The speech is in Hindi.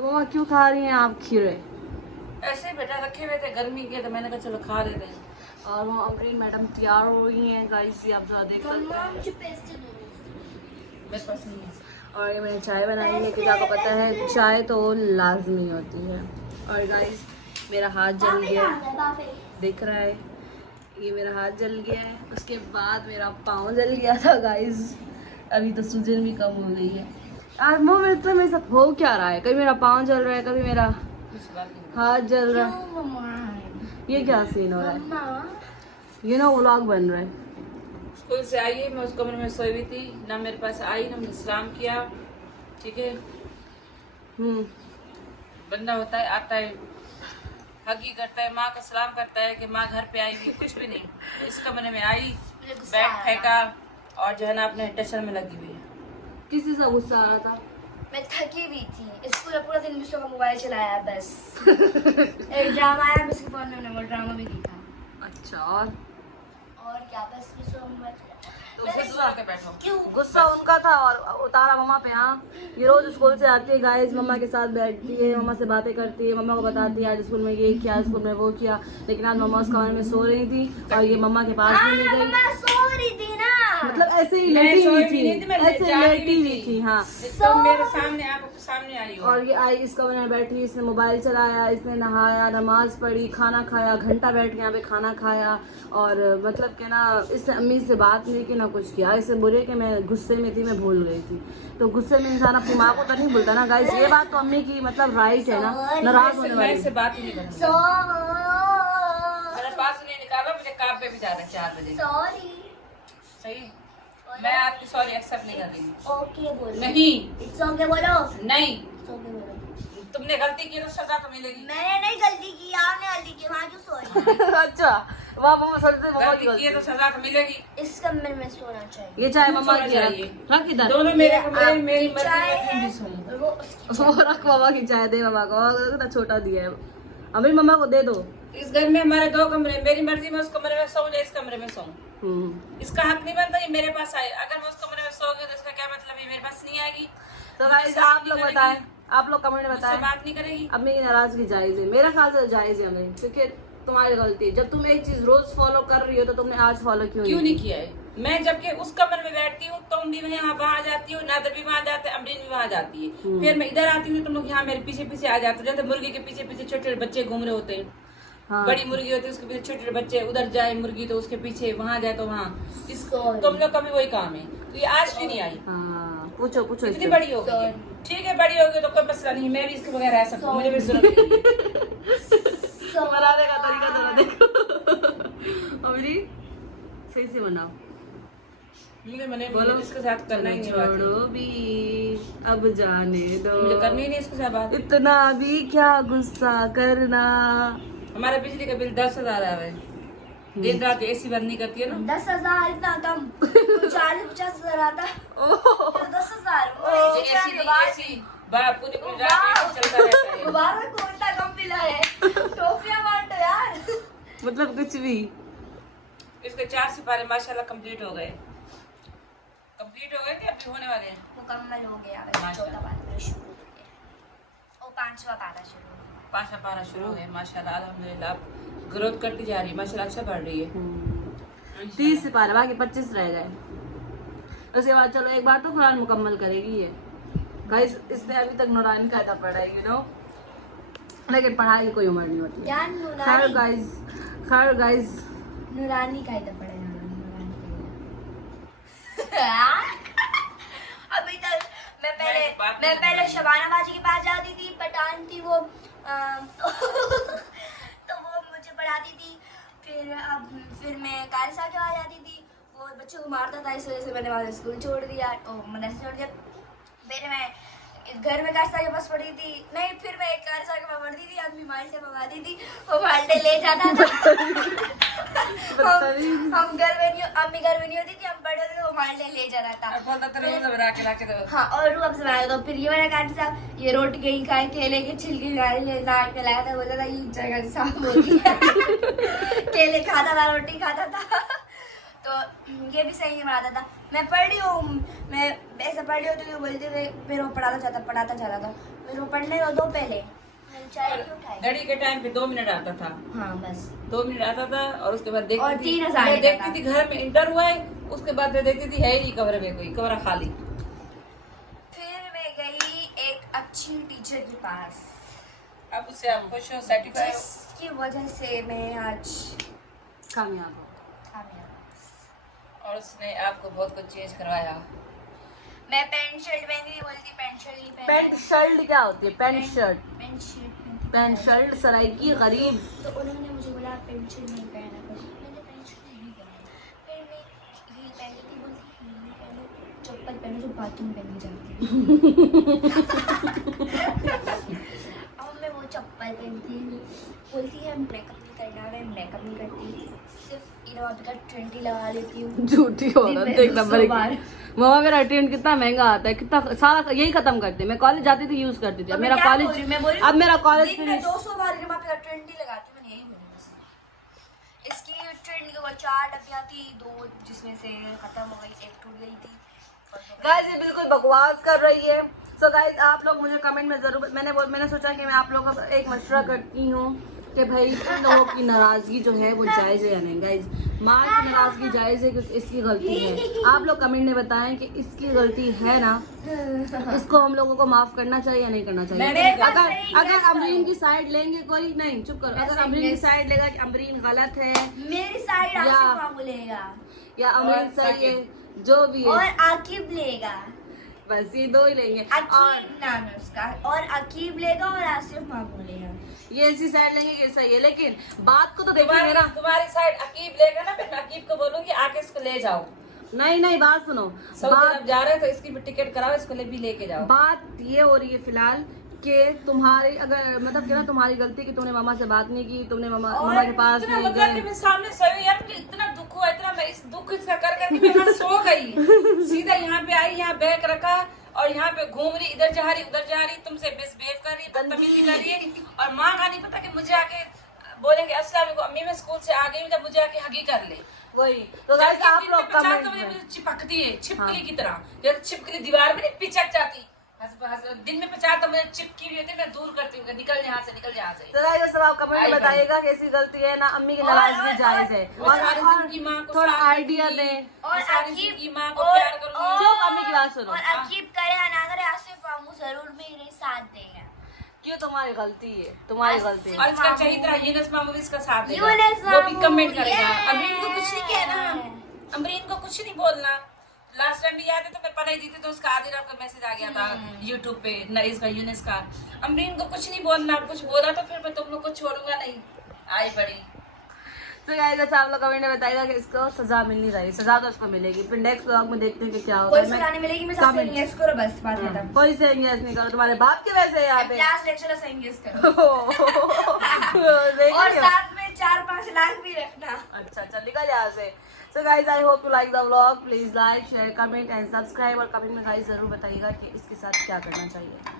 तो मम्मा क्यों खा रही हैं आप खीरे? ऐसे ही बेटा रखे हुए थे गर्मी के, तो मैंने कहा चलो खा लेते हैं। और वहाँ अमरीन मैडम तैयार हो रही हैं गाइस, ये आप जरा देख सकते हैं। मेरे पास नहीं है। और ये मैंने चाय बनाई है क्योंकि आपको पता है चाय तो लाजमी होती है। और गाइस मेरा हाथ जल गया है, दिख रहा है, ये मेरा हाथ जल गया है। उसके बाद मेरा पाँव जल गया था गाइस, अभी तो सूजन भी कम हो गई है। यार मतलब मेरे साथ हो क्या रहा है, कभी मेरा पाँव जल रहा है, कभी मेरा हाथ जल रहा है। ये क्या सीन हो रहा है? ये ना व्लॉग बन रहा है। स्कूल से आई है, मैं उस कमरे में सोई हुई थी, ना मेरे पास आई, ना मुझे सलाम किया। ठीक है, बंदा होता है, आता है, हगी करता है, माँ का सलाम करता है कि माँ घर पे आई हुई, कुछ भी नहीं। इस कमरे में आई, बैग फेंका और जो है ना अपने टशन में लगी हुई है। किसी से गुस्सा आ रहा था? मैं थकी हुई थी, स्कूल पूरा दिन विश्व का मोबाइल चलाया बस। एक ड्रामा आया, बस के फोन में वो ड्रामा भी देखा। अच्छा, और क्या, बस विश्व का मोबाइल चलाया। तो उसे दूर आके बैठो। क्यों गुस्सा उनका था और उतारा मम्मा पे? हाँ, ये रोज स्कूल से आती है गाइस, मम्मा के साथ बैठती है, मम्मा से बातें करती है, मम्मा को बताती है आज स्कूल में ये किया, स्कूल में वो किया। लेकिन आज मम्मा उस कमरे में सो रही थी और ये मम्मा के पास भी नहीं गई। सो रही थी ना, मतलब ऐसे ही लेटी हुई थी, ऐसे लेटी हुई थी। हाँ, तो मेरे सामने आपके सामने आई हो। और ये आई इस कमरे में बैठी, इसने मोबाइल चलाया, इसने नहाया, नमाज पढ़ी, खाना खाया, घंटा बैठ के यहाँ पे खाना खाया। और मतलब कि ना इससे अम्मी से बात नहीं की, ना कुछ किया। इससे बुरे कि मैं गुस्से में थी, मैं भूल गई थी। तो गुस्से में इंसान अपनी माँ को तो नहीं भूलता ना गाइस। ये बात तो अम्मी की मतलब राइट है ना, नाराज होने वाली। मैं से बात ही नहीं करूँगी। मेरे पास नहीं निकाला, मुझे काम पे भी जाना है 4 बजे। सॉरी, सही, मैं आपकी सॉरी एक्सेप्ट नहीं कर रही। ओके बोलो। नहीं, इट्स ओके बोलो। नहीं, इट्स ओके बोलो। तुमने गलती की तो सजा तो मिलेगी। मैंने नहीं गलती की, आपने गलती की, वहाँ क्यों सॉरी? अच्छा, वाह मम्मा सच से मम्मा की गलती की है तो सजा तो मिलेगी। इस कमरे में सोना चाहिए। ये चाय मम्मा की है, चाहिए। रख इधर। दोनों मेरे कमरे में, मेरी मर्जी चाय में तुम है, भी सोओ। वो रख मम्मा की चाय, दे मम्मा को, कितना छोटा दिया है। अभी मम्मा को दे दो। इस घर में हमारे 2 कमरे, मेरी मर्जी में उस कमरे में सोऊं या इस कमरे में सोऊं, इसका हक नहीं बनता ये मेरे पास आए। अगर मैं उस कमरे में सो गई तो इसका क्या मतलब है मेरे पास नहीं आएगी? तो गाइस आप लोग बताएं, आप लोग कमेंट में मुझसे बताएं, बात नहीं करेगी। अम्मी की नाराजगी जायज है? मेरा ख्याल से जायज है अम्मी, क्योंकि तुम्हारी गलती है। जब तुम एक चीज रोज फॉलो कर रही हो तो तुमने आज फॉलो क्यों नहीं किया है? मैं जबकि उस कमरे में बैठती हूँ, तुम भी वहाँ जाती हो, नादर भी वहाँ जाते, अमरीन भी वहाँ जाती है। फिर मैं इधर आती हूँ, तुम लोग यहाँ मेरे पीछे पीछे आ जाते हो। जैसे मुर्गी के पीछे पीछे छोटे छोटे बच्चे घूम रहे होते हैं। हाँ। बड़ी मुर्गी होती है, उसके पीछे छोटे छोटे बच्चे, उधर जाए मुर्गी तो उसके पीछे, वहाँ जाए तो वहाँ। तुम लोग का भी वही काम है। तो ये आज भी नहीं आई। हाँ, पूछो पूछो इतनी इससे। बड़ी हो गई है। ठीक है, बड़ी हो गई तो कोई मसला नहीं, मैं भी इसके बगैर रह सकती हूँ, मुझे भी जरूरत नहीं है। बनाने का तरीका जरा देखो अमरी, सही से बनाओ। मैंने बोलो, इसके साथ करना ही नहीं बात। छोड़ो भी, अब जाने दो, मुझे करनी ही नहीं इसके साथ बात। इतना भी क्या गुस्सा करना। हमारा बिजली का बिल 10,000 आ रहा है। दिन रात एसी बंद नहीं करती है ना। 10,000 इतना कम, 40-50,000 आता। 10,000 एसी पूरी पूरी रात चलता रहता है। गुब्बारा को इतना कम मिला है, टोपियां बांटो यार। मतलब कुछ भी। इसके 4 सिपारे माशाल्लाह कंप्लीट हो गए। कंप्लीट हो गए कि अभी होने वाले हैं? मुकम्मल हो गया, वैसे चौथा पारा शुरू हो गया, और 5वां पारा शुरू हो गया। 5वां पारा शुरू हो गया माशाल्लाह, अल्हम्दुलिल्लाह ग्रोथ करती जा रही है माशाल्लाह, अच्छा बढ़ रही है। 30 से पारा, बाकी 25 रह गए। उसके बाद चलो एक बार तो कुरान मुकम्मल करेगी ये गाइस। इसने अभी तक नूरानी कायदा पढ़ा है, यू नो, लेकिन पढ़ाई की कोई उम्र नहीं होती। क्या खैर गाइस नूरानी का इधर पड़े अभी तक मैं पहले शबाना बाजी के पास जाती थी, पठान थी वो तो वो मुझे पढ़ाती थी। फिर मैं कारसा के वहाँ जाती थी, वो बच्चों को मारता था, इस वजह से मैंने वहाँ स्कूल छोड़ दिया, मदरसा छोड़ दिया। फिर मैं घर में कारसा के पास पढ़ी थी, नहीं फिर मैं एक कारसा के पास पढ़ती थी, अम्मी माल्टे मंगाती थी, वो माल्टे ले जाता था। हम घर में नहीं, अम्मी घर में नहीं होती थी, हम बड़े होते थे, वो माल्टे ले जा रहा था। हाँ, और रूह अफ़ज़ा बनाया। तो फिर ये वाला कारसा, ये रोटी कहीं खाए, केले के छिलके लाया था, बोला था ये जगह साफ होती है। केले खाता था, रोटी खाता था। तो तो ये भी सही नहीं पढ़ाता था। मैं पढ़ रही हूँ, मैं ऐसा पढ़ रही होती थी, बोलती थी फिर वो पढ़ाता चला था, फिर वो पढ़ने को दो पहले चाय क्यों उठाए। घड़ी के टाइम पे 2 मिनट आता था। हाँ बस 2 मिनट आता था और उसके बाद और देखती 3,000 मैं लेता देखती था। थी घर में इंटर हुआ है, उसके बाद मैं देखती थी है ही नहीं कमरे में कोई, कमरा खाली। फिर मैं गई एक अच्छी टीचर के पास, अब उससे आप खुश हो, सेटिस्फाई हो? जिसकी वजह से मैं आज कामयाब हो। और उसने आपको बहुत कुछ चेंज करवाया। मैं पैंट शर्ट पहनी थी, बोलती पैंट शर्ट नहीं पैंट शर्ट क्या होती है? पैंट शर्ट, पैंट शर्ट पहनती थी। पैंट शर्ट सराइकी गरीब। तो उन्होंने मुझे बोला पैंट शर्ट नहीं पहना कर, मैंने पैंट शर्ट नहीं पहना। फिर मैं हील पहनी थी, बोलती हील नहीं पहनो, चप्पल पहनो जो बाथरूम पहनी जाती है। अब मैं वो चप्पल पहनती हूँ, बोलती है मेकअप नहीं करना, मैं मेकअप नहीं करती, सिर्फ इराद का 20 लगा लेती हूँ। झूठी औरत एक नंबर की। मामा मेरा ट्रेंड कितना महंगा आता है, कितना सारा यही खत्म करते हैं। मैं कॉलेज जाती थी, यूज करती थी। अब मेरा कॉलेज, अब मेरा कॉलेज फिनिश। 200 बार के बाद ट्रेंड ही लगाती हूँ, मैंने यही बोला बस। इसकी ट्रेंड के 4 डब्बियाँ थी, 2 जिसमें से खत्म हो गई, 1 टूट गई थी। गाइस ये बिल्कुल बकवास कर रही है। सो गाइस आप लोग मुझे कमेंट में जरूर, मैंने सोचा कि मैं आप लोगों को एक मशवरा करती हूँ कि भाई इन लोगों की नाराजगी जो है वो जायज़ है या नहीं। गाइस माँ की नाराजगी जायज़ है क्योंकि इसकी गलती है। आप लोग कमेंट में बताएं कि इसकी गलती है ना, इसको हम लोगों को माफ करना चाहिए या नहीं करना चाहिए। अगर अमरीन की साइड लेंगे, कोई नहीं चुप करो, अगर अमरीन की साइड लेगा कि अमरीन गलत है, मेरी साइड आसिफ बोलेगा या अमरीन सही है, जो भी है, और आकिब लेगा, बस ये 2 ही लेंगे। अकीब नाम है उसका, और अकीब लेगा और आसिफ माँ बोलेगा। ये इसी साइड लेंगे कि सही है, लेकिन बात को तो देखिए ना। तुम्हारी साइड अकीब लेगा ना, फिर मैं अकीब को बोलूंगी आके इसको ले जाओ। नहीं बात सुनो, बात जा रहे हैं तो इसकी भी टिकट कराओ, इसको भी लेके जाओ। बात ये हो रही है फिलहाल कि तुम्हारी अगर मतलब कि ना तुम्हारी गलती कि तुमने मामा से बात नहीं की, तुमने मामा के पास इतना नहीं मतलब कि गए। मैं सामने सोई यार, मुझे इतना दुख हुआ, इतना मैं इस दुख इसका कर करके मैं यहाँ सो गई। सीधा यहाँ पे आई, यहाँ बैग रखा और यहाँ पे घूम रही, इधर जा रही उधर जा रही, तुमसे मिसबिहेव कर रही, बदतमीजी कर रही है। और माँ का नहीं पता कि मुझे आके बोलेंगे अस्सलाम वालेकुम अम्मी मैं स्कूल से आ गई हूँ, जब मुझे आके हगी कर ले। वही तो गाइस आप लोग कमेंट तो में मुझे चिपकती है छिपकली की तरह, जैसे छिपकली दीवार में नहीं पिचक जाती। दिन में 50 तो मुझे चिपकी हुई होती है, मैं दूर करती हूँ, निकल यहाँ से निकल यहाँ से। तो गाइस सब आप कमेंट में बताइएगा कैसी गलती है ना। अम्मी की नाराजगी जायज है और थोड़ा आइडिया दें। और अकीब की माँ को और- प्यार करूंगी। और- चुप, अम्मी की बात सुनो। और अकीब करे या ना करे, आसिफ मामू जरूर मेरे साथ देगा। क्यों? तुम्हारी गलती है, तुम्हारी गलती है। और इसका चाहिए तरह यूनुस मामू भी इसका साथ देगा, यूनुस वो भी मामू, कमेंट करेगा। yeah! अमरीन को कुछ नहीं कहना, अमरीन को कुछ नहीं बोलना। लास्ट टाइम भी याद है तो मैं पढ़ाई दी थी तो उसका आधी रात का मैसेज आ गया था यूट्यूब पे, नईस का यूनुस का। अमरीन को कुछ नहीं बोलना, कुछ बोला तो फिर मैं तुम लोग को छोड़ूंगा नहीं। आई बड़ी तो गाइस आप लोग कमेंट में बताइएगा कि इसको सजा मिलनी चाहिए। सजा तो इसको मिलेगी। फिर नेक्स्ट व्लॉग में देखते हैं कि क्या होगा। कोई सजा नहीं मिलेगी, मैं सबसे इंगेज करो बस, बात खत्म। कोई से इंगेज नहीं करो, तुम्हारे बाप के वैसे यहाँ पे। क्लास लेक्चर से इंगेज करो देख और रही हो? साथ में 4-5 लाख भी रखना। अच्छा चल निकल यहाँ से। So guys I hope you like the vlog. Please like share comment and subscribe और कमेंट में गाइस जरूर बताइएगा कि इसके साथ क्या करना चाहिए।